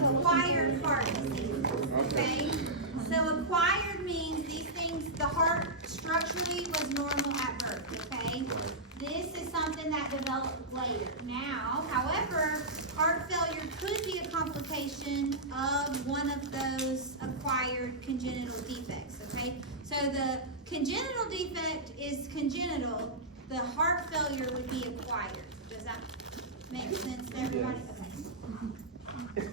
of acquired heart disease, okay? So acquired means these things, the heart structurally was normal at birth, okay? This is something that developed later. Now, however, heart failure could be a complication of one of those acquired congenital defects, okay? So the congenital defect is congenital. The heart failure would be acquired. Does that make sense to everybody? Okay.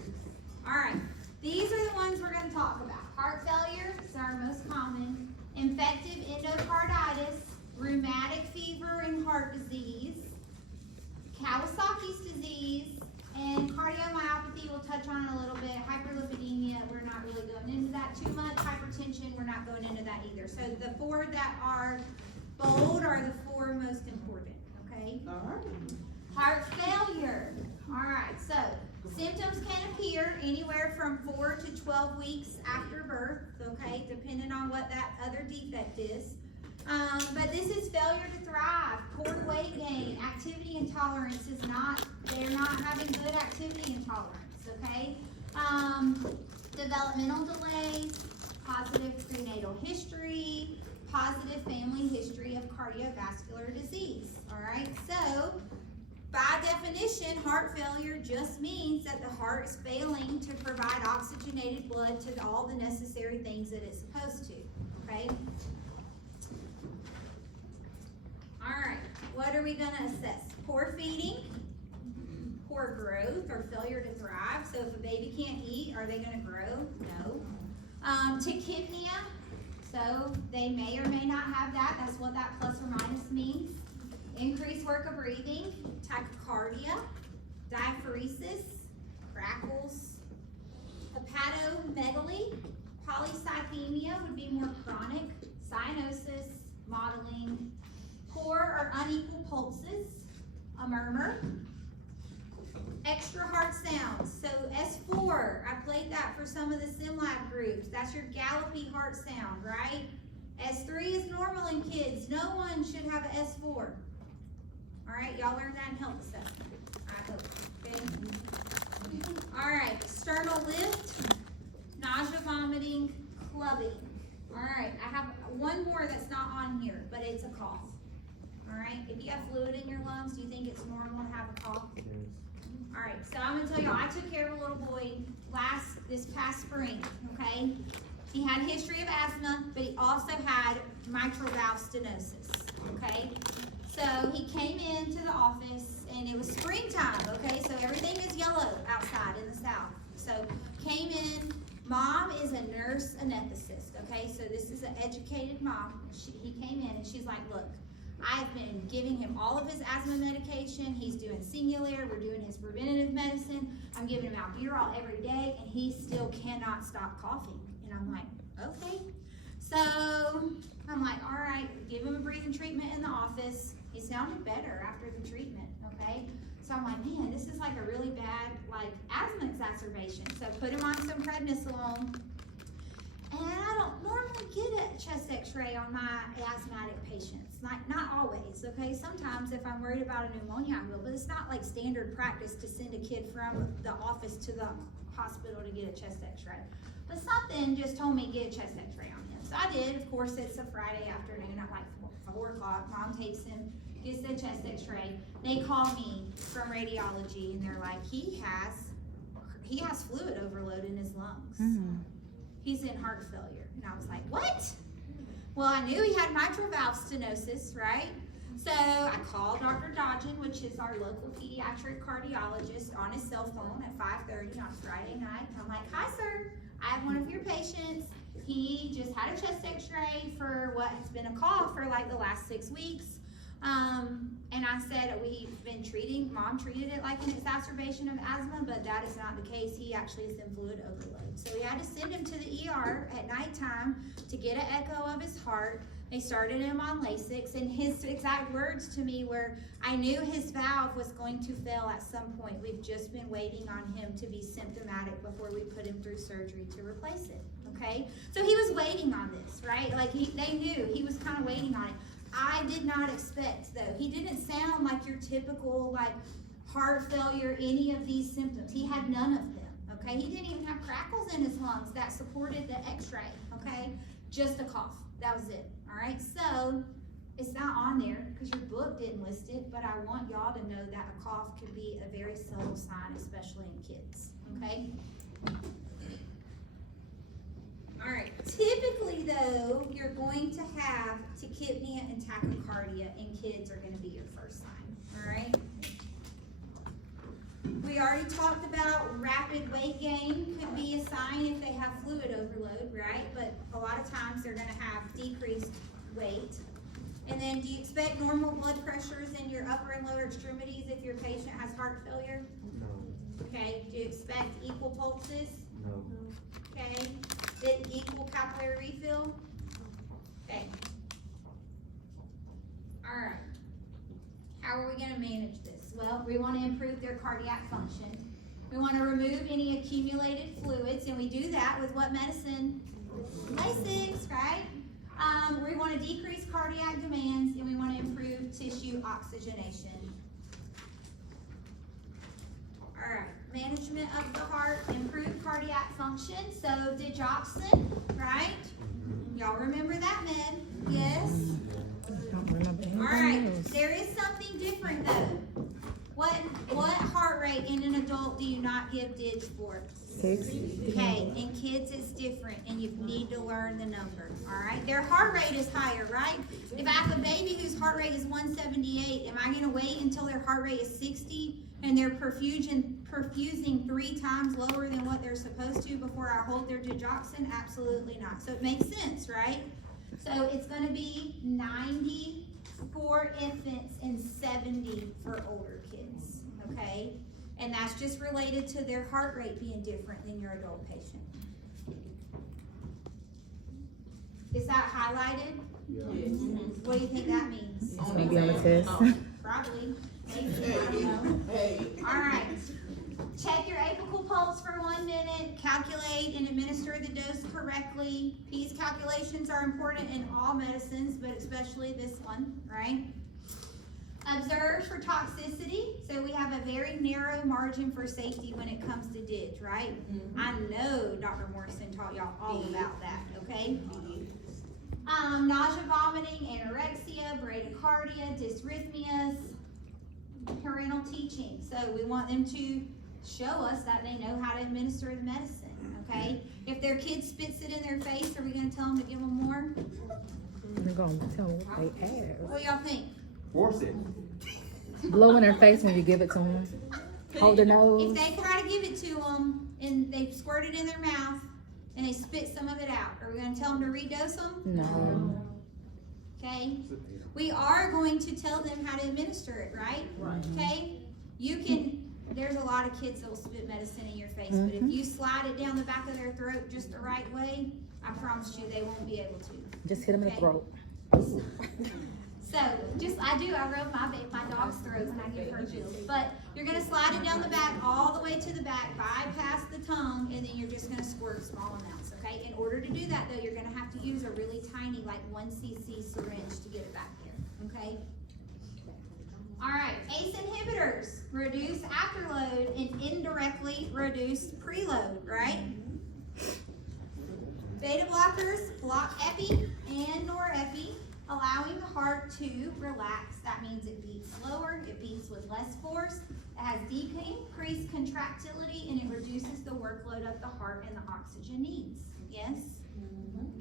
All right. These are the ones we're going to talk about. Heart failure is our most common. Infective endocarditis, rheumatic fever and heart disease, Kawasaki's disease, and cardiomyopathy we'll touch on a little bit. Hyperlipidemia, we're not really going into that too much. Hypertension, we're not going into that either. So the four that are bold are the four most important, okay? All right. Heart failure. All right, so symptoms can appear anywhere from 4 to 12 weeks after birth, okay, depending on what that other defect is. But this is failure to thrive, poor weight gain, activity intolerance is not, they're not having good activity intolerance, okay? Developmental delays, positive prenatal history, positive family history of cardiovascular disease, all right? So, by definition, heart failure just means that the heart is failing to provide oxygenated blood to all the necessary things that it's supposed to, okay? All right, what are we going to assess? Poor feeding, poor growth, or failure to thrive. So if a baby can't eat, are they going to grow? No. Tachypnea, so they may or may not have that. That's what that plus or minus means. Increased work of breathing, tachycardia, diaphoresis, crackles, hepatomegaly, polycythemia would be more chronic, cyanosis, modeling, poor or unequal pulses, a murmur, extra heart sounds. So S4, I played that for some of the SimLab groups. That's your gallopy heart sound, right? S3 is normal in kids. No one should have an S4. All right, y'all learned that in health assessment, I hope, okay? All right, sternal lift, nausea, vomiting, clubbing. All right, I have one more that's not on here, but it's a cough. All right, if you have fluid in your lungs, do you think it's normal to have a cough? All right, so I'm gonna tell y'all, I took care of a little boy this past spring, okay? He had a history of asthma, but he also had mitral valve stenosis, okay? So he came into the office, and it was springtime, okay? So everything is yellow outside in the south. So came in, mom is a nurse anesthetist, okay? So this is an educated mom. He came in, and she's like, look, I've been giving him all of his asthma medication. He's doing Singulair. We're doing his preventative medicine. I'm giving him albuterol every day, and he still cannot stop coughing. And I'm like, okay. So I'm like, all right, give him a breathing treatment in the office. He sounded better after the treatment, okay? So I'm like, man, this is like a really bad, like, asthma exacerbation. So put him on some prednisolone. And I don't normally get a chest x-ray on my asthmatic patients. Not always, okay? Sometimes if I'm worried about a pneumonia, I will, but it's not like standard practice to send a kid from the office to the hospital to get a chest x-ray. But something just told me get a chest x-ray on him. So I did. Of course, it's a Friday afternoon at like 4 o'clock. Mom takes him, gets the chest x-ray. They call me from radiology, and they're like, he has fluid overload in his lungs. Mm-hmm. He's in heart failure. And I was like, what? Well, I knew he had mitral valve stenosis, right? So I called Dr. Dodgen, which is our local pediatric cardiologist, on his cell phone at 5:30 on Friday night. I'm like, hi, sir. I have one of your patients. He just had a chest x-ray for what has been a cough for like the last 6 weeks. And I said, we've been treating, mom treated it like an exacerbation of asthma, but that is not the case. He actually is in fluid overload. So we had to send him to the ER at nighttime to get an echo of his heart. They started him on Lasix, and his exact words to me were, I knew his valve was going to fail at some point. We've just been waiting on him to be symptomatic before we put him through surgery to replace it, okay? So he was waiting on this, right? Like they knew, he was kind of waiting on it. I did not expect, though. He didn't sound like your typical, like, heart failure, any of these symptoms. He had none of them, okay? okay? He didn't even have crackles in his lungs that supported the x-ray, okay? Just a cough, that was it, all right? So, it's not on there because your book didn't list it, but I want y'all to know that a cough can be a very subtle sign, especially in kids, okay? All right, typically though, you're going to have tachypnea and tachycardia, and kids are gonna be your first sign, all right? We already talked about rapid weight gain could be a sign if they have fluid overload, right? But a lot of times they're gonna have decreased weight. And then do you expect normal blood pressures in your upper and lower extremities if your patient has heart failure? No. Okay, do you expect equal pulses? No. Okay, equal capillary refill? Okay. All right. How are we gonna manage this? Well, we wanna improve their cardiac function. We wanna remove any accumulated fluids, and we do that with what medicine? Lasix, right? We want to decrease cardiac demands, and we want to improve tissue oxygenation. All right, management of the heart, improve cardiac function. So digoxin, right? Y'all remember that med? Yes? All right, there is something different though. What heart rate in an adult do you not give dig for? 60. Okay, in kids it's different, and you need to learn the number, all right? Their heart rate is higher, right? If I have a baby whose heart rate is 178, am I gonna wait until their heart rate is 60 and they're perfusing 3 times lower than what they're supposed to before I hold their digoxin? Absolutely not. So it makes sense, right? So it's gonna be 90 for infants and 70 for older kids, okay? And that's just related to their heart rate being different than your adult patient. Is that highlighted? Yeah. What do you think that means? It's gonna be on the test. Probably. Maybe, I don't know. All right. Check your apical pulse for 1 minute. Calculate and administer the dose correctly. These calculations are important in all medicines, but especially this one, right? Observe for toxicity. So we have a very narrow margin for safety when it comes to dig, right? I know Dr. Morrison taught y'all all about that, okay? Nausea, vomiting, anorexia, bradycardia, dysrhythmias, parental teaching. So we want them to show us that they know how to administer the medicine, okay? If their kid spits it in their face, are we gonna tell them to give them more? We're gonna tell them what they have. What y'all think? Force it. Blow in their face when you give it to them. Hold their If nose. they try to give it to them and they squirt it in their mouth and they spit some of it out, are we gonna tell them to redose them? No. Okay? We are going to tell them how to administer it, right? Okay? You can, there's a lot of kids that will spit medicine in your face, but if you slide it down the back of their throat just the right way, I promise you they won't be able to. Just hit them in the Okay. throat. So, I rub my dog's throat when I give her pills. But you're gonna slide it down the back, all the way to the back, bypass the tongue, and then you're just gonna squirt small amounts, okay? In order to do that though, you're gonna have to use a really tiny, like 1 cc syringe to get it back there, okay? All right, ACE inhibitors reduce afterload and indirectly reduce preload, right? Beta blockers block epi and norepi, allowing the heart to relax. That means it beats slower, it beats with less force, it has decreased contractility, and it reduces the workload of the heart and the oxygen needs. Yes?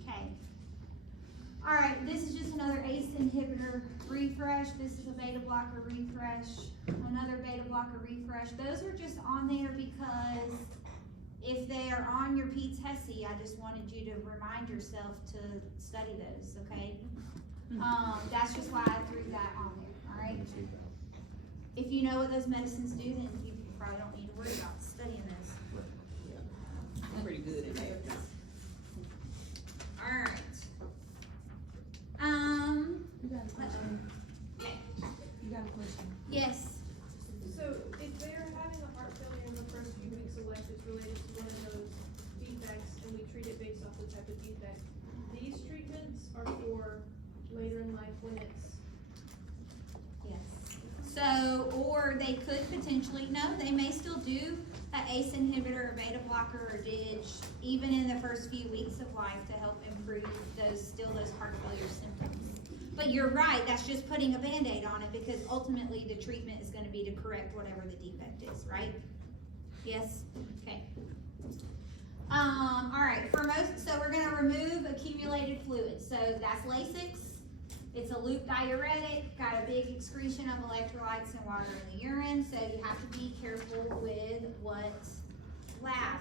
Okay. All right, this is just another ACE inhibitor refresh. This is a beta blocker refresh, another beta blocker refresh. Those are just on there because if they are on your peds HESI, I just wanted you to remind yourself to study those, okay? That's just why I threw that on there, all right? If you know what those medicines do, then you probably don't need to worry about studying those. I'm pretty good at that. All right. You got a question? Okay. You got a question? Yes. So if they're having a heart failure in the first few weeks of life that's related to one of those defects, and we treat it based off the type of defect, these treatments are for later in life when it's. Yes. So, or they could potentially, no, they may still do an ACE inhibitor, a beta blocker, or DIG, even in the first few weeks of life to help improve those heart failure symptoms. But you're right, that's just putting a Band-Aid on it because ultimately the treatment is gonna be to correct whatever the defect is, right? Yes? Okay. All right, so we're gonna remove accumulated fluid. So that's Lasix. It's a loop diuretic, got a big excretion of electrolytes and water in the urine, so you have to be careful with what lab.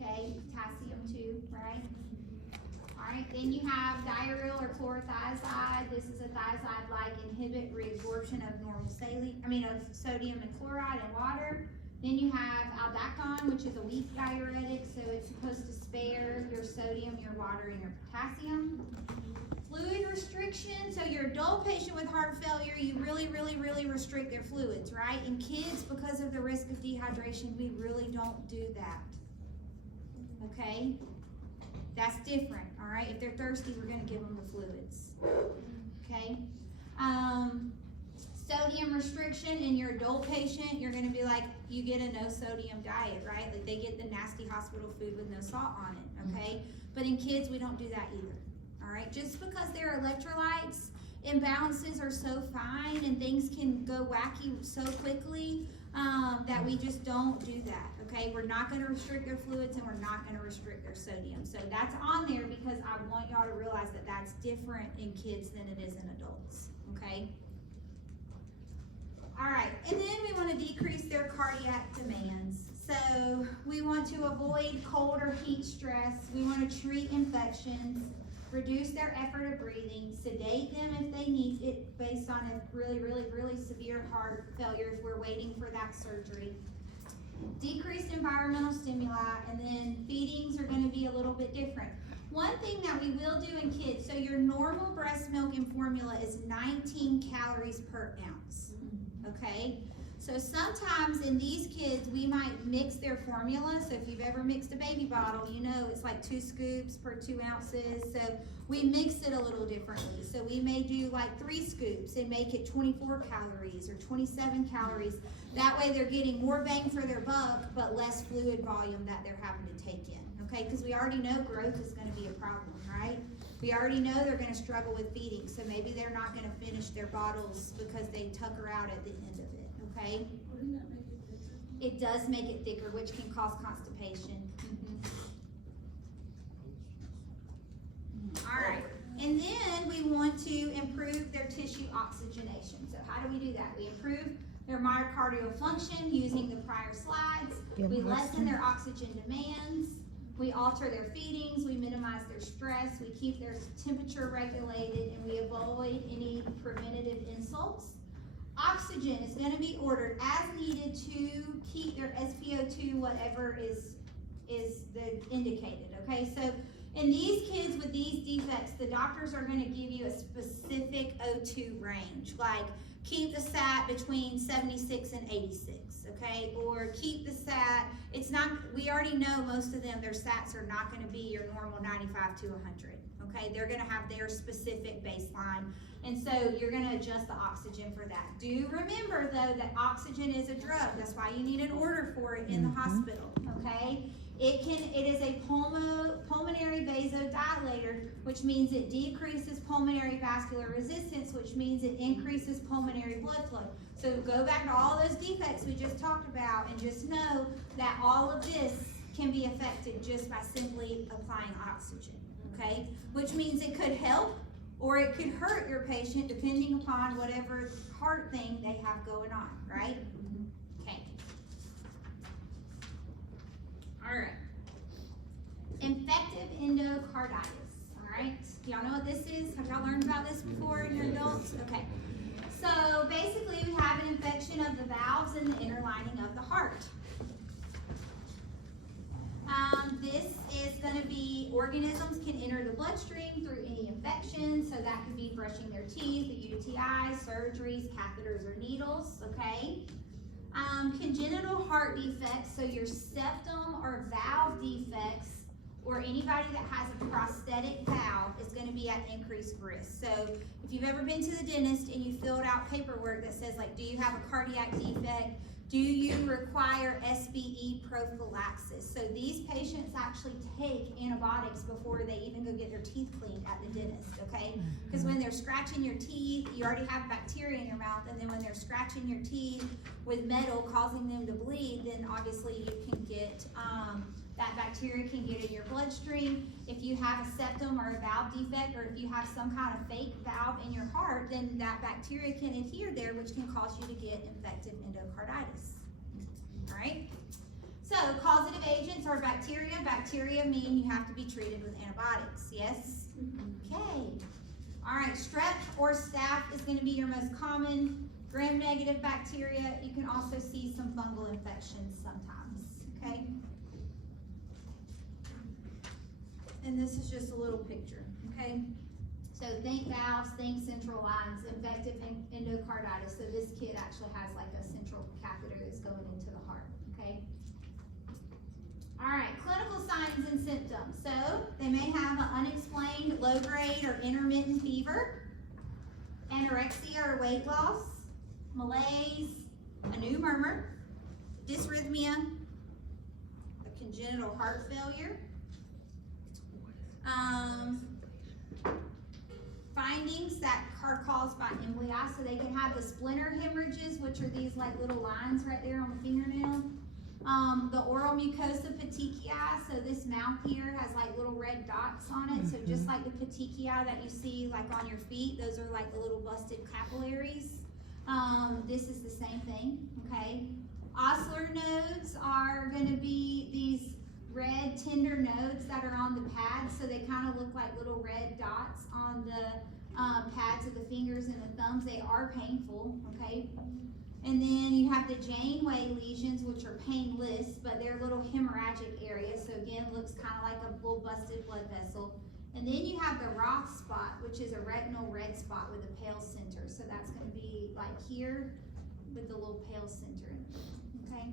Okay, potassium too, right? Alright, then you have diuryl or chlorothiazide. This is a thiazide-like inhibit reabsorption of of sodium and chloride in water. Then you have aldacon, which is a weak diuretic, so it's supposed to spare your sodium, your water, and your potassium. Fluid restriction, so your adult patient with heart failure, you really restrict their fluids, right? In kids, because of the risk of dehydration, we really don't do that, okay? That's different, all right? If they're thirsty, we're gonna give them the fluids, okay? Sodium restriction in your adult patient, you're gonna be like, you get a no sodium diet, right? Like they get the nasty hospital food with no salt on it, okay? But in kids, we don't do that either, all right? Just because their electrolytes imbalances are so fine and things can go wacky so quickly, that we just don't do that, okay? We're not gonna restrict their fluids and we're not gonna restrict their sodium. So that's on there because I want y'all to realize that that's different in kids than it is in adults, okay? All right, and then we want to decrease their cardiac demands. So we want to avoid cold or heat stress. We want to treat infections, reduce their effort of breathing, sedate them if they need it based on a really severe heart failure if we're waiting for that surgery. Decreased environmental stimuli, and then feedings are going to be a little bit different. One thing that we will do in kids, so your normal breast milk and formula is 19 calories per ounce. Okay, so sometimes in these kids we might mix their formula. So if you've ever mixed a baby bottle, you know it's like 2 scoops per 2 ounces. So we mix it a little differently. So we may do like 3 scoops and make it 24 calories or 27 calories. That way they're getting more bang for their buck, but less fluid volume that they're having to take in. Okay, because we already know growth is going to be a problem, right? We already know they're going to struggle with feeding, so maybe they're not going to finish their bottles because they tucker out at the end of it, okay? Wouldn't that make it thicker? It does make it thicker, which can cause constipation. All right, and then we want to improve their tissue oxygenation. So how do we do that? We improve their myocardial function using the prior slides. We lessen their oxygen demands. We alter their feedings, we minimize their stress, we keep their temperature regulated, and we avoid any preventative insults. Oxygen is going to be ordered as needed to keep their SpO2 whatever is indicated, okay? So in these kids with these defects, the doctors are going to give you a specific O2 range, like keep the SAT between 76 and 86, okay? Or keep the SAT, we already know most of them, their SATs are not gonna be your normal 95 to 100, okay? They're gonna have their specific baseline, and so you're gonna adjust the oxygen for that. Do remember though that oxygen is a drug, that's why you need an order for it in the hospital, okay? It is a pulmonary vasodilator, which means it decreases pulmonary vascular resistance, which means it increases pulmonary blood flow. So go back to all those defects we just talked about and just know that all of this can be affected just by simply applying oxygen, okay? Which means it could help or it could hurt your patient depending upon whatever heart thing they have going on, right? Okay. All right. Infective endocarditis, all right? Y'all know what this is? Have y'all learned about this before in your adults? Okay. So basically we have an infection of the valves and the inner lining of the heart. This is going to be organisms can enter the bloodstream through any infection, so that could be brushing their teeth, the UTIs, surgeries, catheters, or needles, okay? Congenital heart defects, so your septum or valve defects, or anybody that has a prosthetic valve is going to be at increased risk. So if you've ever been to the dentist and you filled out paperwork that says like, do you have a cardiac defect? Do you require SBE prophylaxis? So these patients actually take antibiotics before they even go get their teeth cleaned at the dentist, okay? Because when they're scratching your teeth, you already have bacteria in your mouth, and then when they're scratching your teeth with metal causing them to bleed, then obviously you can get, that bacteria can get in your bloodstream. If you have a septum or a valve defect, or if you have some kind of fake valve in your heart, then that bacteria can adhere there, which can cause you to get infective endocarditis. All right? So, causative agents are bacteria. Bacteria mean you have to be treated with antibiotics, yes? Okay. All right, strep or staph is going to be your most common gram-negative bacteria. You can also see some fungal infections sometimes, okay? And this is just a little picture, okay? So think valves, think central lines, infective endocarditis. So this kid actually has like a central catheter that's going into the heart, okay? All right, clinical signs and symptoms. So they may have an unexplained low-grade or intermittent fever, anorexia or weight loss, malaise, a new murmur, dysrhythmia, a congenital heart failure, findings that are caused by emboli, so they can have the splinter hemorrhages, which are these like little lines right there on the fingernail. The oral mucosa petechiae, so this mouth here has like little red dots on it, so just like the petechiae that you see like on your feet, those are like the little busted capillaries. This is the same thing, okay? Osler nodes are gonna be these red tender nodes that are on the pads, so they kind of look like little red dots on the pads of the fingers and the thumbs. They are painful, okay? And then you have the Janeway lesions, which are painless, but they're little hemorrhagic areas, so again, looks kind of like a little busted blood vessel. And then you have the Roth spot, which is a retinal red spot with a pale center, so that's going to be like here with the little pale center, okay?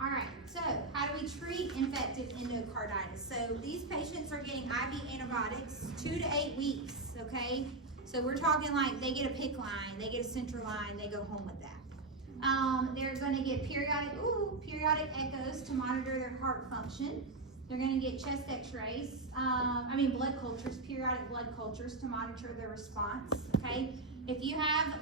All right, so how do we treat infective endocarditis? So these patients are getting IV antibiotics 2 to 8 weeks, okay? So we're talking like they get a PICC line, they get a central line, they go home with that. They're gonna get periodic echoes to monitor their heart function. They're gonna get chest x-rays, blood cultures, periodic blood cultures to monitor their response, okay? If you have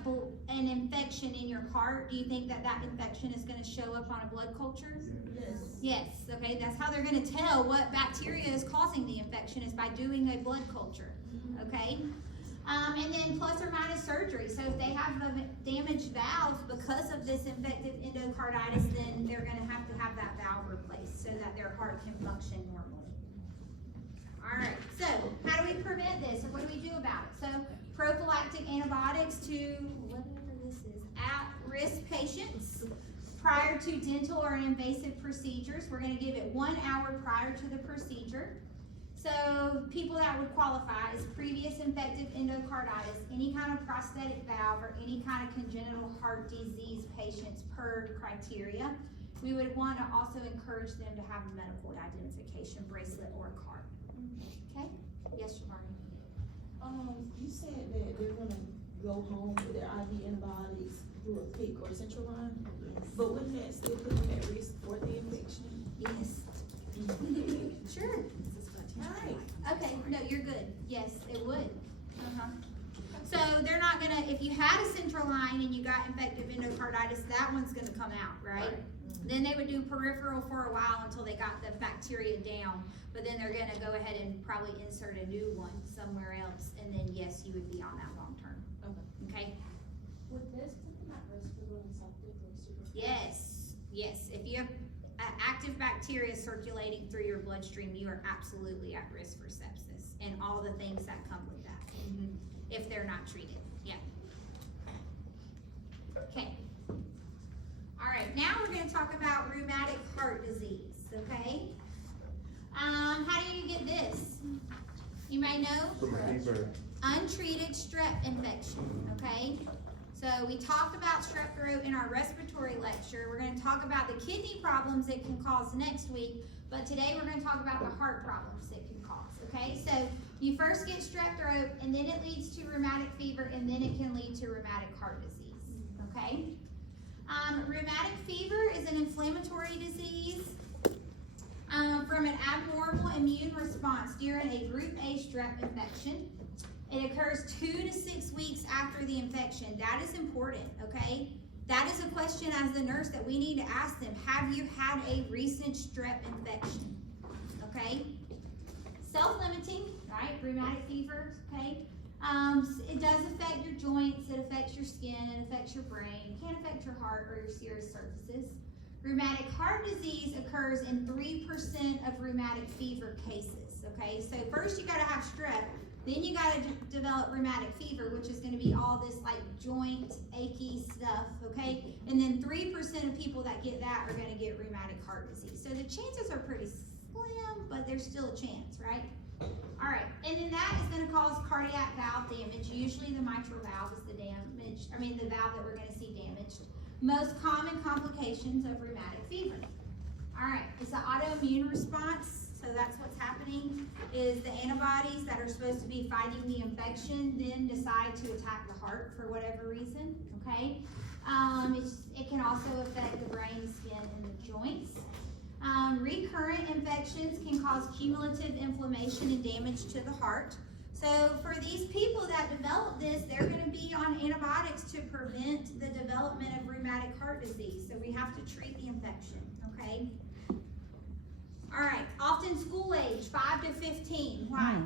an infection in your heart, do you think that that infection is going to show up on a blood culture? Yes. Yes, okay, that's how they're going to tell what bacteria is causing the infection, is by doing a blood culture, okay? And then plus or minus surgery. So if they have a damaged valve because of this infective endocarditis, then they're going to have that valve replaced so that their heart can function normally. All right, so how do we prevent this, or what do we do about it? So prophylactic antibiotics to whatever this is, at-risk patients prior to dental or invasive procedures. We're going to give it 1 hour prior to the procedure. So people that would qualify is previous infective endocarditis, any kind of prosthetic valve, or any kind of congenital heart disease patients per criteria. We would want to also encourage them to have a medical identification bracelet or card. Okay? Yes, Shamari? You said that they're gonna go home with their IV antibiotics through a PICC or central line, but wouldn't that still put them at risk for the infection? Yes. Sure. Alright. Okay, no, you're good. Yes, it would. So they're not gonna, if you had a central line and you got infective endocarditis, that one's gonna come out, right? Then they would do peripheral for a while until they got the bacteria down, but then they're gonna go ahead and probably insert a new one somewhere else, and then yes, you would be on that long term. Okay? Would this put them at risk for doing septic or super? Yes, yes. If you have active bacteria circulating through your bloodstream, you are absolutely at risk for sepsis and all the things that come with that, if they're not treated. Yeah. Okay. All right, now we're going to talk about rheumatic heart disease, okay? How do you get this? You may know? From a fever. Untreated strep infection, okay? So we talked about strep throat in our respiratory lecture. We're going to talk about the kidney problems it can cause next week, but today we're going to talk about the heart problems it can cause, okay? So you first get strep throat, and then it leads to rheumatic fever, and then it can lead to rheumatic heart disease, okay? Rheumatic fever is an inflammatory disease from an abnormal immune response during a group A strep infection. It occurs 2 to 6 weeks after the infection. That is important, okay? That is a question as the nurse that we need to ask them. Have you had a recent strep infection? Okay? Self-limiting, right? Rheumatic fever, okay? It does affect your joints, it affects your skin, it affects your brain, it can affect your heart or your serous surfaces. Rheumatic heart disease occurs in 3% of rheumatic fever cases, okay? So first you gotta have strep, then you gotta develop rheumatic fever, which is gonna be all this like joint achy stuff, okay? And then 3% of people that get that are gonna get rheumatic heart disease. So the chances are pretty slim, but there's still a chance, right? All right, and then that is gonna cause cardiac valve damage. Usually the mitral valve is the valve that we're gonna see damaged. Most common complications of rheumatic fever. All right, it's an autoimmune response. So that's what's happening, is the antibodies that are supposed to be fighting the infection then decide to attack the heart for whatever reason, okay? It can also affect the brain, skin, and the joints. Recurrent infections can cause cumulative inflammation and damage to the heart. So for these people that develop this, they're going to be on antibiotics to prevent the development of rheumatic heart disease. So we have to treat the infection, okay? All right, often school age, 5 to 15. Why?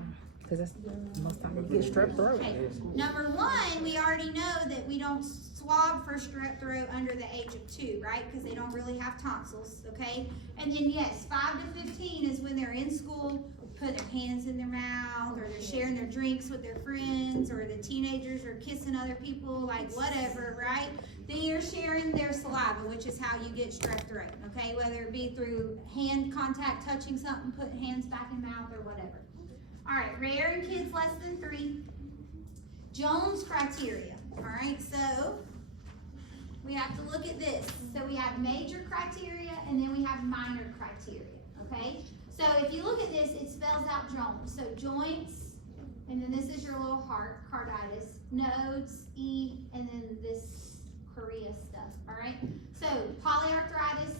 Because that's most time you get strep throat. Okay. Number one, we already know that we don't swab for strep throat under the age of 2, right? Because they don't really have tonsils, okay? And then yes, 5 to 15 is when they're in school, put their hands in their mouth, or they're sharing their drinks with their friends, or the teenagers are kissing other people, like whatever, right? Then you're sharing their saliva, which is how you get strep throat, okay? Whether it be through hand contact, touching something, putting hands back in mouth, or whatever. All right, rare in kids less than 3. Jones criteria, all right? So we have to look at this. So we have major criteria, and then we have minor criteria, okay? So if you look at this, it spells out Jones. So joints, and then this is your little heart, carditis, nodes, E, and then this chorea stuff, all right? So polyarthritis,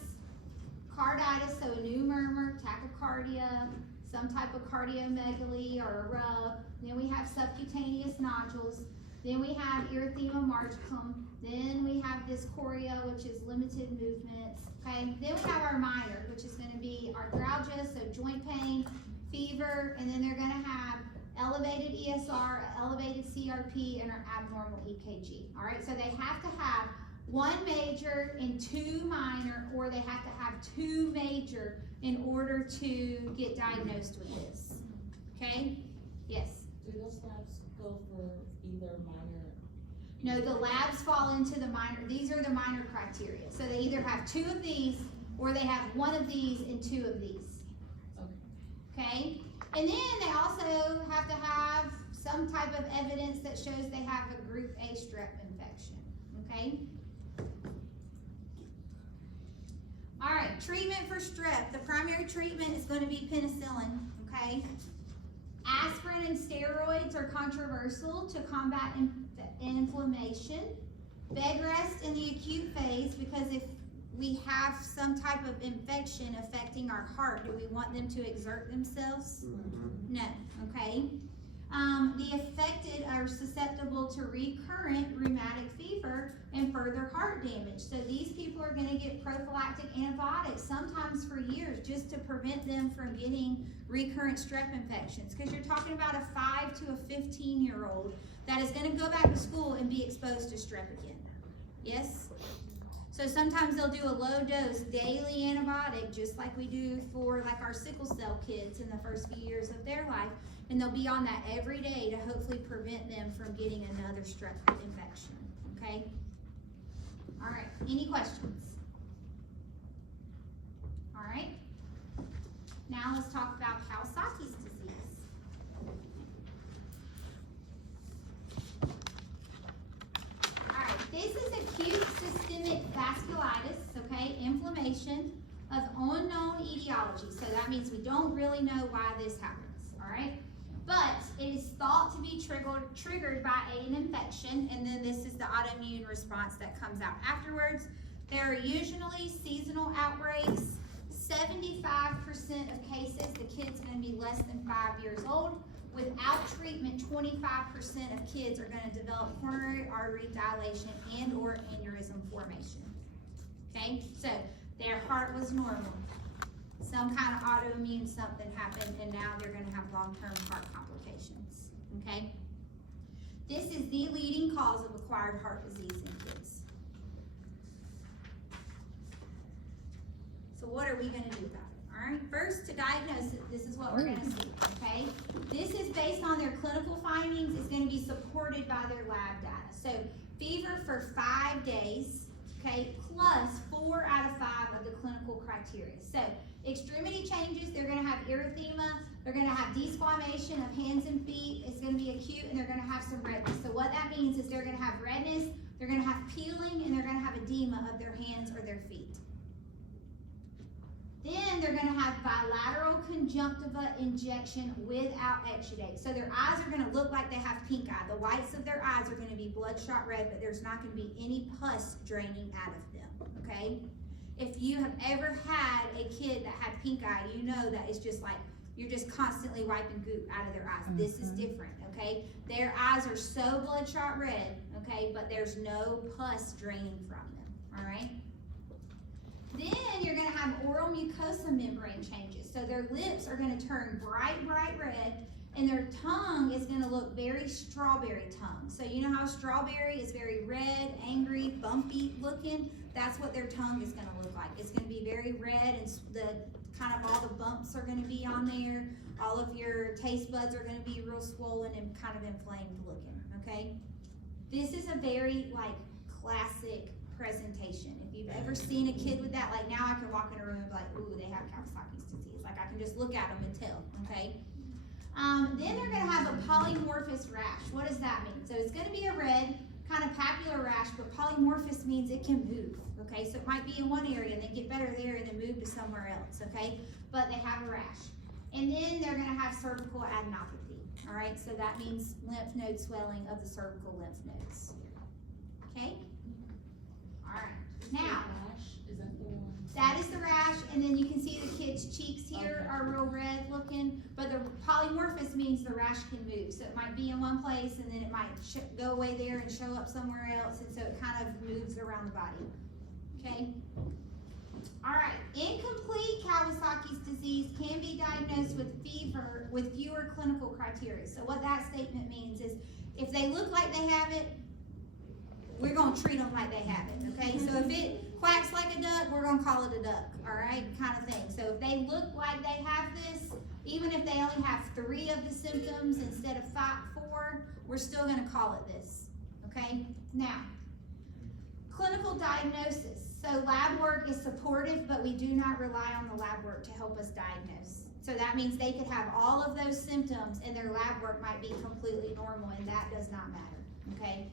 carditis, so a new murmur, tachycardia, some type of cardiomegaly or a rub. Then we have subcutaneous nodules. Then we have erythema margicum. Then we have this chorea, which is limited movements. Okay. Then we have our minor, which is going to be arthralgia, so joint pain, fever, and then they're going to have elevated ESR, elevated CRP, and our abnormal EKG. All right. So they have to have 1 major and 2 minor, or they have to have 2 major in order to get diagnosed with this. Okay? Yes? Do those labs go for either minor? No, the labs fall into the minor. These are the minor criteria. So they either have 2 of these, or they have 1 of these and 2 of these. Okay? And then they also have to have some type of evidence that shows they have a group A strep infection. Okay? All right, treatment for strep. The primary treatment is going to be penicillin, okay? Aspirin and steroids are controversial to combat inflammation. Bed rest in the acute phase, because if we have some type of infection affecting our heart, do we want them to exert themselves? No, okay? The affected are susceptible to recurrent rheumatic fever and further heart damage. So these people are going to get prophylactic antibiotics, sometimes for years, just to prevent them from getting recurrent strep infections. Because you're talking about a 5 to a 15-year-old that is going to go back to school and be exposed to strep again. Yes? So sometimes they'll do a low dose daily antibiotic, just like we do for like our sickle cell kids in the first few years of their life. And they'll be on that every day to hopefully prevent them from getting another strep infection, okay? All right, any questions? All right, now let's talk about Kawasaki's disease. All right, this is acute systemic vasculitis, okay? Inflammation of unknown etiology. So that means we don't really know why this happens, all right? But it is thought to be triggered by an infection, and then this is the autoimmune response that comes out afterwards. There are usually seasonal outbreaks. 75% of cases, the kid's gonna be less than 5 years old. Without treatment, 25% of kids are gonna develop coronary artery dilation and or aneurysm formation. Okay, so their heart was normal. Some kind of autoimmune something happened and now they're gonna have long-term heart complications, okay? This is the leading cause of acquired heart disease in kids. So what are we gonna do about it? All right, first to diagnose it, this is what we're gonna see, okay? This is based on their clinical findings. It's gonna be supported by their lab data. So fever for 5 days, okay, plus 4 out of 5 of the clinical criteria. So extremity changes, they're gonna have erythema, they're gonna have desquamation of hands and feet, it's gonna be acute, and they're gonna have some redness. So what that means is they're gonna have redness, they're gonna have peeling, and they're gonna have edema of their hands or their feet. Then they're gonna have bilateral conjunctiva injection without exudate. So their eyes are gonna look like they have pink eye. The whites of their eyes are gonna be bloodshot red, but there's not gonna be any pus draining out of them, okay? If you have ever had a kid that had pink eye, you know that it's just like, you're just constantly wiping goop out of their eyes. This is different, okay? Their eyes are so bloodshot red, okay, but there's no pus draining from them, all right? Then you're gonna have oral mucosa membrane changes. So their lips are gonna turn bright, bright red, and their tongue is gonna look very strawberry tongue. So you know how strawberry is very red, angry, bumpy looking? That's what their tongue is gonna look like. It's gonna be very red, and the kind of all the bumps are gonna be on there. All of your taste buds are gonna be real swollen and kind of inflamed looking, okay? This is a very like classic presentation. If you've ever seen a kid with that, like now I can walk in a room and be like, ooh, they have Kawasaki's disease. Like I can just look at them and tell, okay? Then they're gonna have a polymorphous rash. What does that mean? So it's gonna be a red kind of papular rash, but polymorphous means it can move, okay? So it might be in one area and they get better there and then move to somewhere else, okay? But they have a rash. And then they're gonna have cervical adenopathy, all right? So that means lymph node swelling of the cervical lymph nodes, okay? All right, now, Is that the one? that is the rash, and then you can see the kid's cheeks here are real red looking, but the polymorphous means the rash can move. So it might be in one place, and then it might go away there and show up somewhere else, and so it kind of moves around the body, okay? All right, incomplete Kawasaki's disease can be diagnosed with fever with fewer clinical criteria. So what that statement means is, if they look like they have it, we're gonna treat them like they have it, okay? So if it quacks like a duck, we're gonna call it a duck, all right, kind of thing. So if they look like they have this, even if they only have 3 of the symptoms instead of 4, we're still gonna call it this, okay? Now, clinical diagnosis. So lab work is supportive, but we do not rely on the lab work to help us diagnose. So that means they could have all of those symptoms and their lab work might be completely normal, and that does not matter, okay?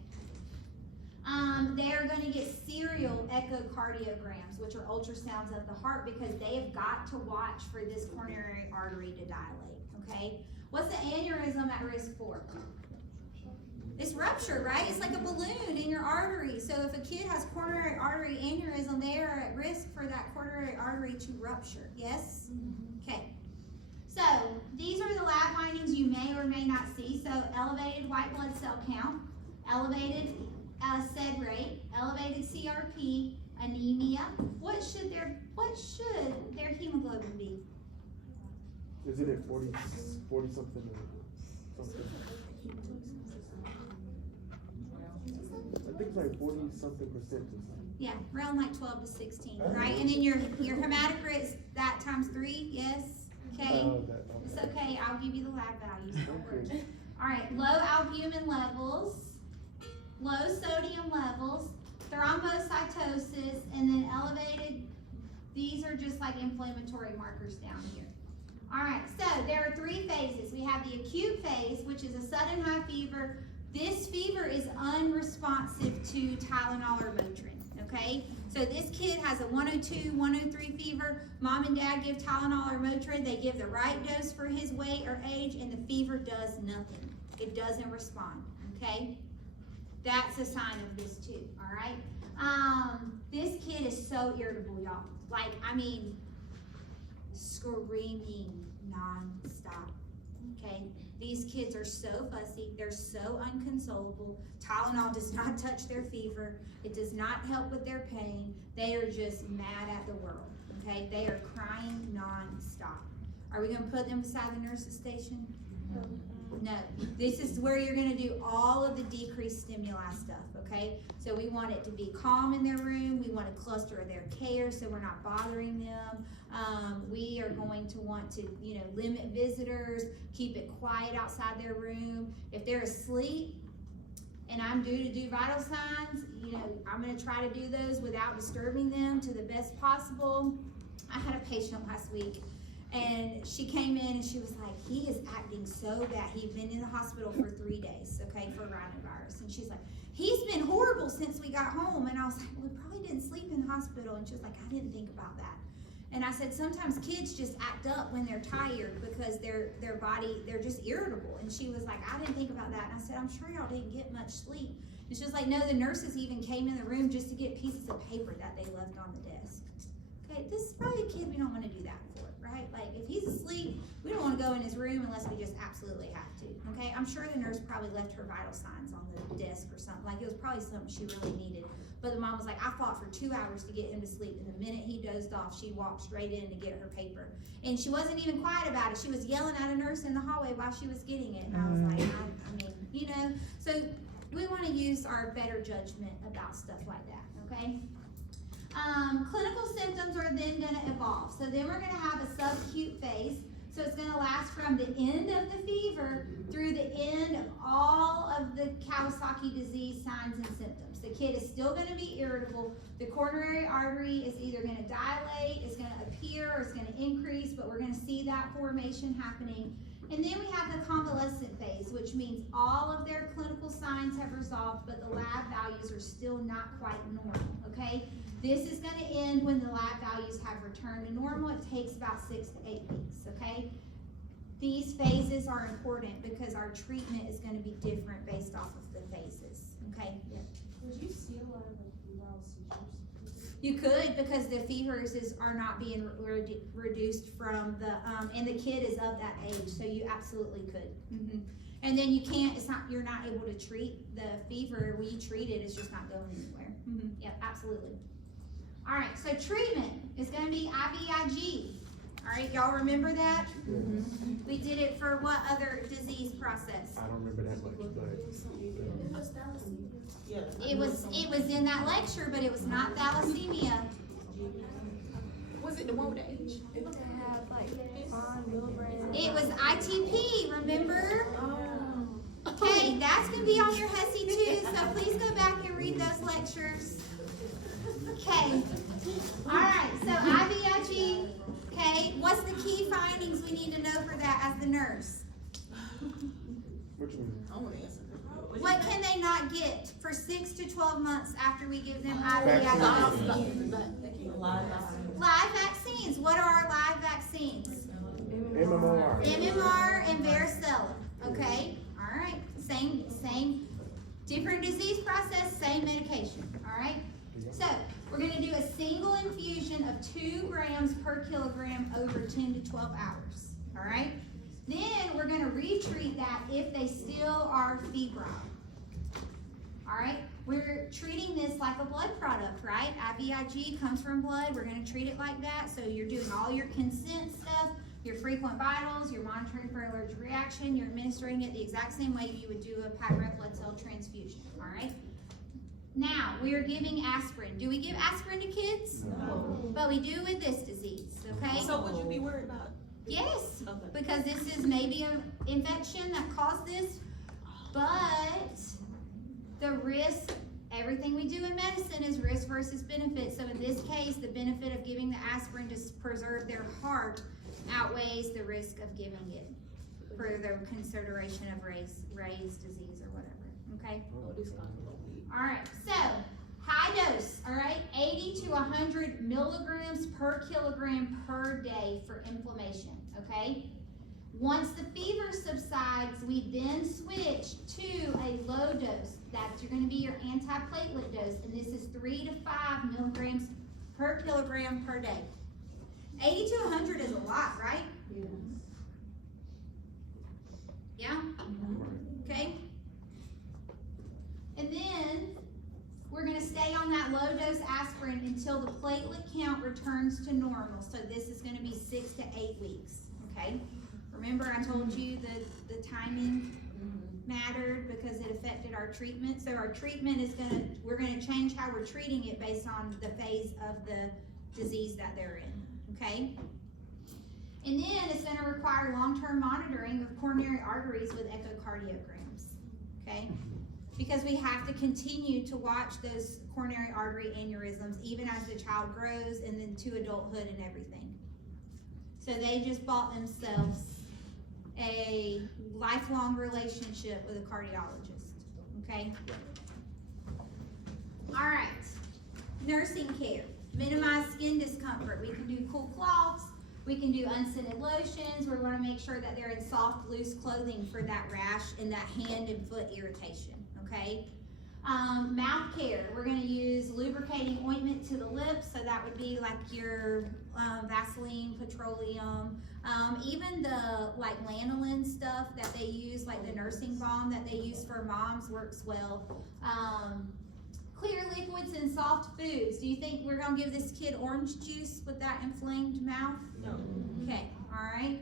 They are going to get serial echocardiograms, which are ultrasounds of the heart, because they have got to watch for this coronary artery to dilate, okay? What's the aneurysm at risk for? It's rupture, right? It's like a balloon in your artery. So if a kid has coronary artery aneurysm, they are at risk for that coronary artery to rupture, yes? Okay. So these are the lab findings you may or may not see. So elevated white blood cell count, elevated SED rate, elevated CRP, anemia. What should their hemoglobin be? Is it at 40 something or something? I think it's like 40 something percent or something. Yeah, around like 12 to 16, right? And then your hematocrit, that times 3, yes? Okay. It's okay, I'll give you the lab values, don't worry. All right, low albumin levels, low sodium levels, thrombocytosis, and then elevated, these are just like inflammatory markers down here. All right, so there are 3 phases. We have the acute phase, which is a sudden high fever. This fever is unresponsive to Tylenol or Motrin, okay? So this kid has a 102, 103 fever. Mom and dad give Tylenol or Motrin. They give the right dose for his weight or age, and the fever does nothing. It doesn't respond, okay? That's a sign of this too, all right? This kid is so irritable, y'all. Like, I mean, screaming non-stop, okay? These kids are so fussy, they're so unconsolable. Tylenol does not touch their fever. It does not help with their pain. They are just mad at the world, okay? They are crying non-stop. Are we gonna put them beside the nurse's station? No. This is where you're gonna do all of the decreased stimuli stuff, okay? So we want it to be calm in their room. We want to cluster their care so we're not bothering them. We are going to want to, limit visitors, keep it quiet outside their room. If they're asleep and I'm due to do vital signs, I'm gonna try to do those without disturbing them to the best possible. I had a patient last week and she came in and she was like, he is acting so bad. He'd been in the hospital for 3 days, okay, for rhinovirus. And she's like, he's been horrible since we got home. And I was like, well, he probably didn't sleep in the hospital. And she was like, I didn't think about that. And I said, sometimes kids just act up when they're tired because their body, they're just irritable. And she was like, I didn't think about that. And I said, I'm sure y'all didn't get much sleep. And she was like, no, the nurses even came in the room just to get pieces of paper that they left on the desk. Okay, this is probably a kid we don't want to do that for, right? Like, if he's asleep, we don't want to go in his room unless we just absolutely have to, okay? I'm sure the nurse probably left her vital signs on the desk or something. Like, it was probably something she really needed. But the mom was like, I fought for 2 hours to get him to sleep, and the minute he dozed off, she walked straight in to get her paper. And she wasn't even quiet about it. She was yelling at a nurse in the hallway while she was getting it. And I was like, so we want to use our better judgment about stuff like that, okay? Clinical symptoms are then going to evolve. So then we're going to have a subacute phase. So it's going to last from the end of the fever through the end of all of the Kawasaki disease signs and symptoms. The kid is still going to be irritable. The coronary artery is either going to dilate, it's going to appear, or it's going to increase, but we're going to see that formation happening. And then we have the convalescent phase, which means all of their clinical signs have resolved, but the lab values are still not quite normal, okay? This is going to end when the lab values have returned to normal. It takes about 6 to 8 weeks, okay? These phases are important because our treatment is going to be different based off of the phases, okay? Yep. Would you see a lot of viral seizures? You could, because the fevers are not being reduced from the, and the kid is of that age, so you absolutely could. And then you can't, you're not able to treat the fever. When you treat it, it's just not going anywhere. Yep, absolutely. All right, so treatment is going to be IVIG. All right, y'all remember that? We did it for what other disease process? I don't remember that much, but It was in that lecture, but it was not thalassemia. Was it the one with the H? It was ITP, remember? Okay, that's going to be on your HESI too, so please go back and read those lectures. Okay, all right, so IVIG, okay, what's the key findings we need to know for that as the nurse? which one? I want to answer that. What can they not get for 6 to 12 months after we give them IVIG? Live vaccines. What are our live vaccines? MMR. MMR and varicella. Okay. All right. Same, different disease process, same medication. All right. So we're going to do a single infusion of 2 grams per kilogram over 10 to 12 hours. All right. Then we're going to retreat that if they still are febrile. All right. We're treating this like a blood product, right? IVIG comes from blood. We're going to treat it like that. So you're doing all your consent stuff, your frequent vitals, you're monitoring for allergic reaction, you're administering it the exact same way you would do a packed red blood cell transfusion, all right? Now, we are giving aspirin. Do we give aspirin to kids? No. But we do with this disease, okay? So would you be worried about? Yes, Okay. because this is maybe an infection that caused this, but the risk, everything we do in medicine is risk versus benefit. So in this case, the benefit of giving the aspirin to preserve their heart outweighs the risk of giving it for the consideration of Ray's disease or whatever, okay? All right, so high dose, all right, 80 to 100 milligrams per kilogram per day for inflammation, okay? Once the fever subsides, we then switch to a low dose. That's going to be your antiplatelet dose, and this is 3 to 5 milligrams per kilogram per day. 80 to 100 is a lot, right? Yeah? Okay? And then we're going to stay on that low dose aspirin until the platelet count returns to normal. So this is going to be 6 to 8 weeks. Okay? Remember I told you the timing mattered because it affected our treatment. So our treatment is we're going to change how we're treating it based on the phase of the disease that they're in. Okay? And then it's going to require long-term monitoring of coronary arteries with echocardiograms. Okay? Because we have to continue to watch those coronary artery aneurysms even as the child grows and then to adulthood and everything. So they just bought themselves a lifelong relationship with a cardiologist. Okay? All right. Nursing care. Minimize skin discomfort. We can do cool cloths. We can do unscented lotions. We're going to make sure that they're in soft, loose clothing for that rash and that hand and foot irritation. Okay? Mouth care. We're going to use lubricating ointment to the lips. So that would be like your Vaseline, petroleum, even the like lanolin stuff that they use, like the nursing balm that they use for moms works well. Clear liquids and soft foods. Do you think we're going to give this kid orange juice with that inflamed mouth? No. Okay, all right.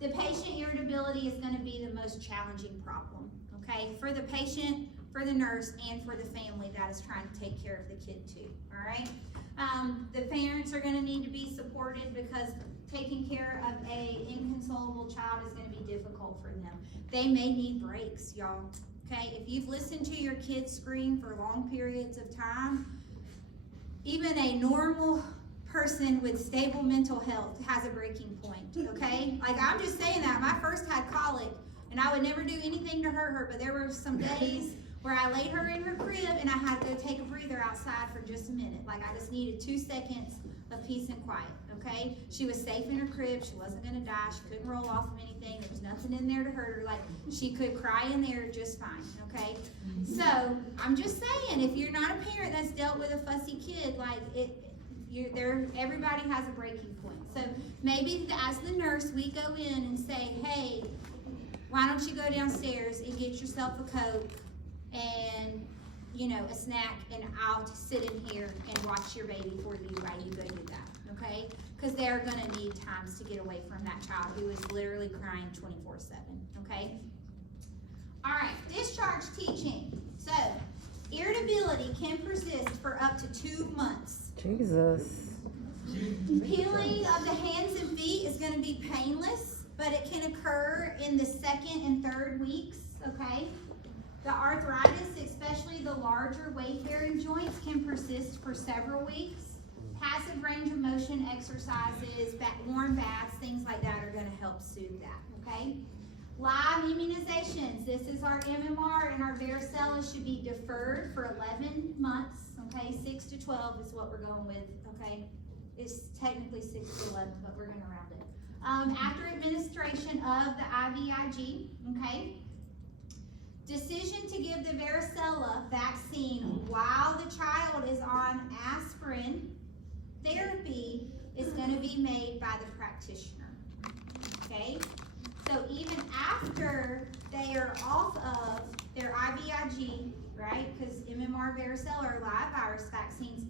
The patient irritability is going to be the most challenging problem, okay? For the patient, for the nurse, and for the family that is trying to take care of the kid too, all right? The parents are going to need to be supported because taking care of a inconsolable child is going to be difficult for them. They may need breaks, y'all. Okay, if you've listened to your kids scream for long periods of time, even a normal person with stable mental health has a breaking point, okay? Like, I'm just saying that. My first had colic, and I would never do anything to hurt her, but there were some days where I laid her in her crib, and I had to go take a breather outside for just a minute. Like, I just needed 2 seconds of peace and quiet, okay? She was safe in her crib. She wasn't going to die. She couldn't roll off of anything. There was nothing in there to hurt her. Like, she could cry in there just fine, okay? So, I'm just saying, if you're not a parent that's dealt with a fussy kid, like, everybody has a breaking point. So, maybe as the nurse, we go in and say, hey, why don't you go downstairs and get yourself a Coke and, you know, a snack, and I'll sit in here and watch your baby for you while you go do that, okay? Because they're going to need times to get away from that child who is literally crying 24/7, okay? All right, discharge teaching. So, irritability can persist for up to 2 months. Jesus. Peeling of the hands and feet is going to be painless, but it can occur in the 2nd and 3rd weeks, okay? The arthritis, especially the larger weight-bearing joints, can persist for several weeks. Passive range of motion exercises, warm baths, things like that are going to help soothe that, okay? Live immunizations. This is our MMR, and our varicella should be deferred for 11 months, okay? 6 to 12 is what we're going with, okay? It's technically 6 to 11, but we're going to round it. After administration of the IVIG, okay? Decision to give the varicella vaccine while the child is on aspirin therapy is going to be made by the practitioner, okay? So even after they are off of their IVIG, right, because MMR, varicella are live virus vaccines,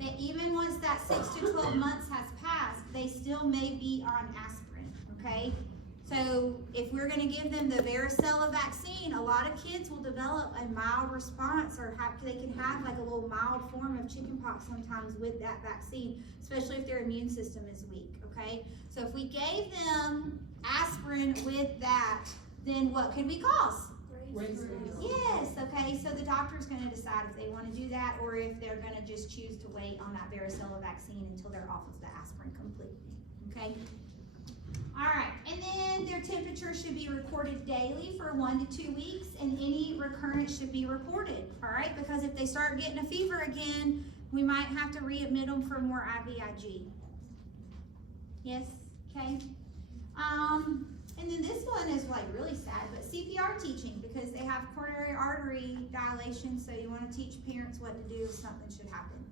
that even once that 6 to 12 months has passed, they still may be on aspirin, okay? So if we're going to give them the varicella vaccine, a lot of kids will develop a mild response, or they can have like a little mild form of chickenpox sometimes with that vaccine, especially if their immune system is weak, okay? So if we gave them aspirin with that, then what could we cause? Yes, okay, so the doctor's going to decide if they want to do that or if they're going to just choose to wait on that varicella vaccine until they're off of the aspirin completely, okay? All right, and then their temperature should be recorded daily for 1 to 2 weeks, and any recurrence should be reported, all right? Because if they start getting a fever again, we might have to readmit them for more IVIG. Yes, okay? And then this one is like really sad, but CPR teaching, because they have coronary artery dilation, so you wanna teach parents what to do if something should happen.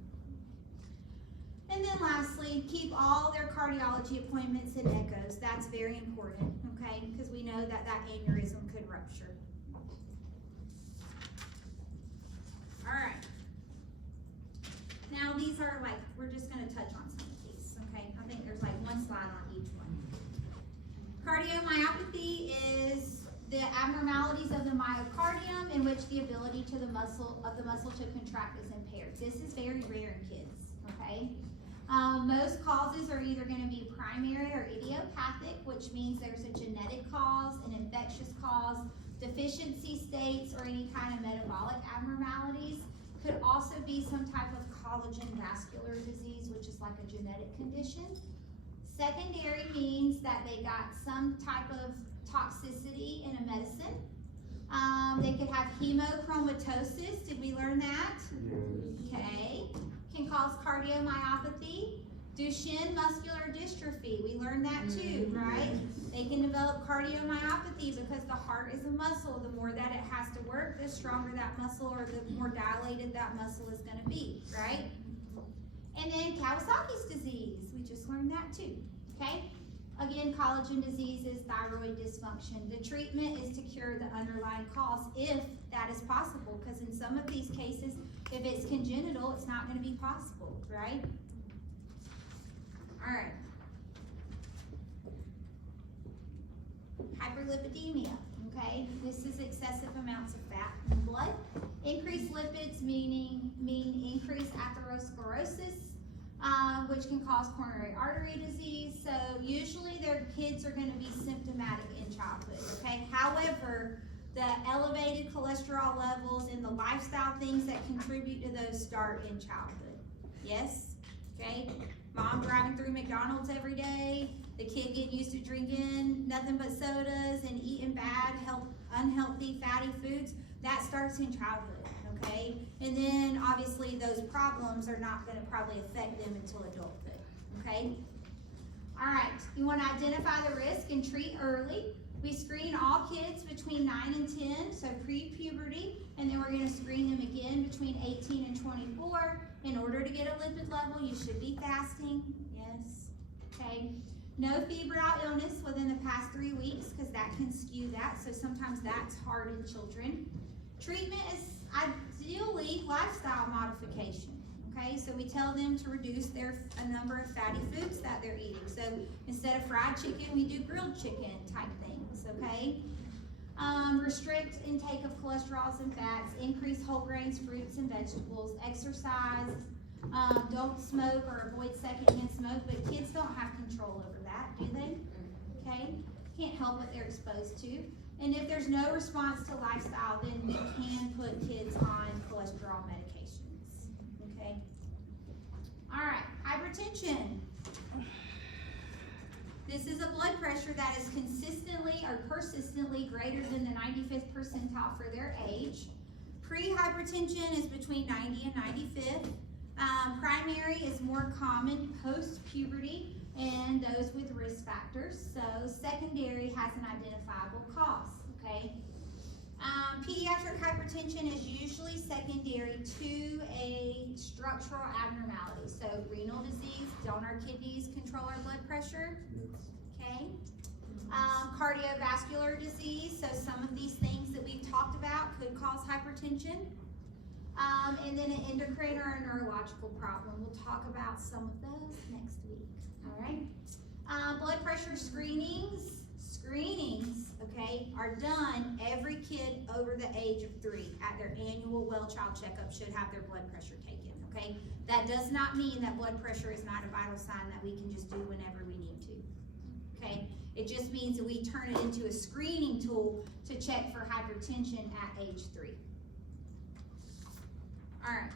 And then lastly, keep all their cardiology appointments and echoes. That's very important, okay? Because we know that that aneurysm could rupture. All right. Now these are like, we're just gonna touch on some of these, okay? I think there's like one slide on each one. Cardiomyopathy is the abnormalities of the myocardium in which the ability to the muscle to contract is impaired. This is very rare in kids, okay? Most causes are either gonna be primary or idiopathic, which means there's a genetic cause, an infectious cause, deficiency states, or any kind of metabolic abnormalities. Could also be some type of collagen vascular disease, which is like a genetic condition. Secondary means that they got some type of toxicity in a medicine. They could have hemochromatosis. Did we learn that? Yes. Okay. Can cause cardiomyopathy. Duchenne muscular dystrophy. We learned that too, right? They can develop cardiomyopathy because the heart is a muscle. The more that it has to work, the stronger that muscle or the more dilated that muscle is going to be, right? And then Kawasaki's disease. We just learned that too, okay? Again, collagen disease is thyroid dysfunction. The treatment is to cure the underlying cause if that is possible, because in some of these cases, if it's congenital, it's not going to be possible, right? All right. Hyperlipidemia, okay? This is excessive amounts of fat in the blood. Increased lipids mean increased atherosclerosis, which can cause coronary artery disease. So usually their kids are going to be symptomatic in childhood, okay? However, the elevated cholesterol levels and the lifestyle things that contribute to those start in childhood. Yes? Okay? Mom driving through McDonald's every day, the kid getting used to drinking nothing but sodas and eating bad, unhealthy, fatty foods, that starts in childhood, okay? And then obviously those problems are not gonna probably affect them until adulthood, okay? All right, you wanna identify the risk and treat early. We screen all kids between 9 and 10, so pre-puberty, and then we're gonna screen them again between 18 and 24. In order to get a lipid level, you should be fasting, yes, okay? No febrile illness within the past 3 weeks, because that can skew that, so sometimes that's hard in children. Treatment is ideally lifestyle modification, okay? So we tell them to reduce a number of fatty foods that they're eating. So instead of fried chicken, we do grilled chicken type things, okay? Restrict intake of cholesterols and fats, increase whole grains, fruits, and vegetables, exercise, don't smoke or avoid secondhand smoke, but kids don't have control over that, do they? Okay, can't help what they're exposed to. And if there's no response to lifestyle, then we can put kids on cholesterol medications, okay? All right, hypertension. This is a blood pressure that is consistently or persistently greater than the 95th percentile for their age. Pre-hypertension is between 90 and 95th. Primary is more common post-puberty and those with risk factors. So secondary has an identifiable cause, okay? Pediatric hypertension is usually secondary to a structural abnormality. So renal disease, don't our kidneys control our blood pressure? Okay. Cardiovascular disease, so some of these things that we've talked about could cause hypertension. And then an endocrine or a neurological problem. We'll talk about some of those next week, all right? Blood pressure screenings, okay, are done. Every kid over the age of 3 at their annual well child checkup should have their blood pressure taken, okay? That does not mean that blood pressure is not a vital sign that we can just do whenever we need to, okay? It just means that we turn it into a screening tool to check for hypertension at age 3. All right.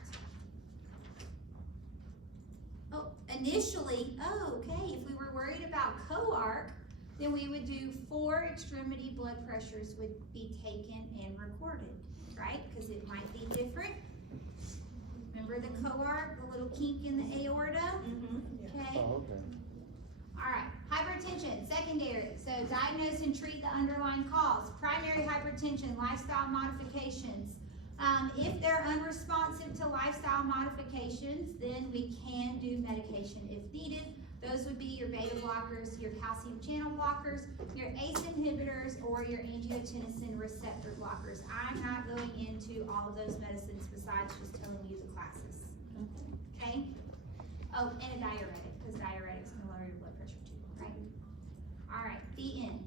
Oh, initially, okay, if we were worried about co-arc, then we would do 4 extremity blood pressures would be taken and recorded, right? Because it might be different. Remember the co-arc, the little kink in the aorta? Mm-hmm. Okay. Oh, okay. All right, hypertension. secondary, so diagnose and treat the underlying cause. Primary hypertension, lifestyle modifications. If they're unresponsive to lifestyle modifications, then we can do medication if needed. Those would be your beta blockers, your calcium channel blockers, your ACE inhibitors, or your angiotensin receptor blockers. I'm not going into all of those medicines besides just telling you the classes. Okay? Oh, and a diuretic, because diuretics can lower your blood pressure too, right? All right, the end.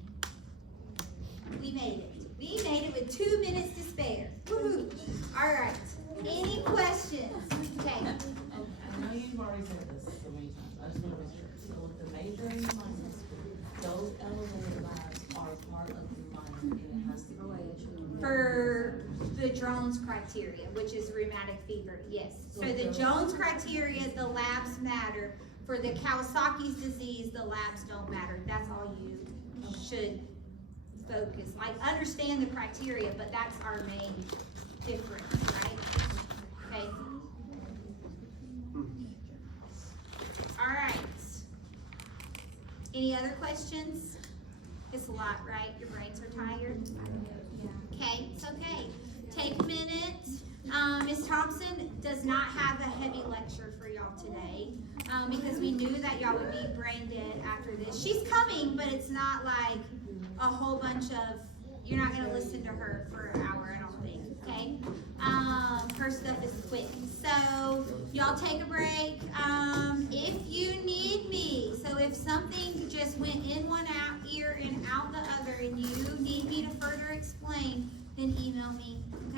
We made it. We made it with 2 minutes to spare. Woo-hoo. All right, any questions? Okay. I know you've already said this so many times, I just wanna make sure, so with the major and minor, those elevated labs are part of the minor, and it has to be. For the Jones criteria, which is rheumatic fever, yes. For the Jones criteria, the labs matter. For the Kawasaki's disease, the labs don't matter. That's all you should focus. Like, understand the criteria, but that's our main difference, right? Okay. All right. Any other questions? It's a lot, right? Your brains are tired? Okay, it's okay. Take a minute. Ms. Thompson does not have a heavy lecture for y'all today, because we knew that y'all would be brain dead after this. She's coming, but it's not like a whole bunch of, you're not gonna listen to her for an hour, I don't think, okay? Her stuff is quick. So, y'all take a break. If you need me, so if something just went in one ear and out the other, and you need me to further explain, then email me.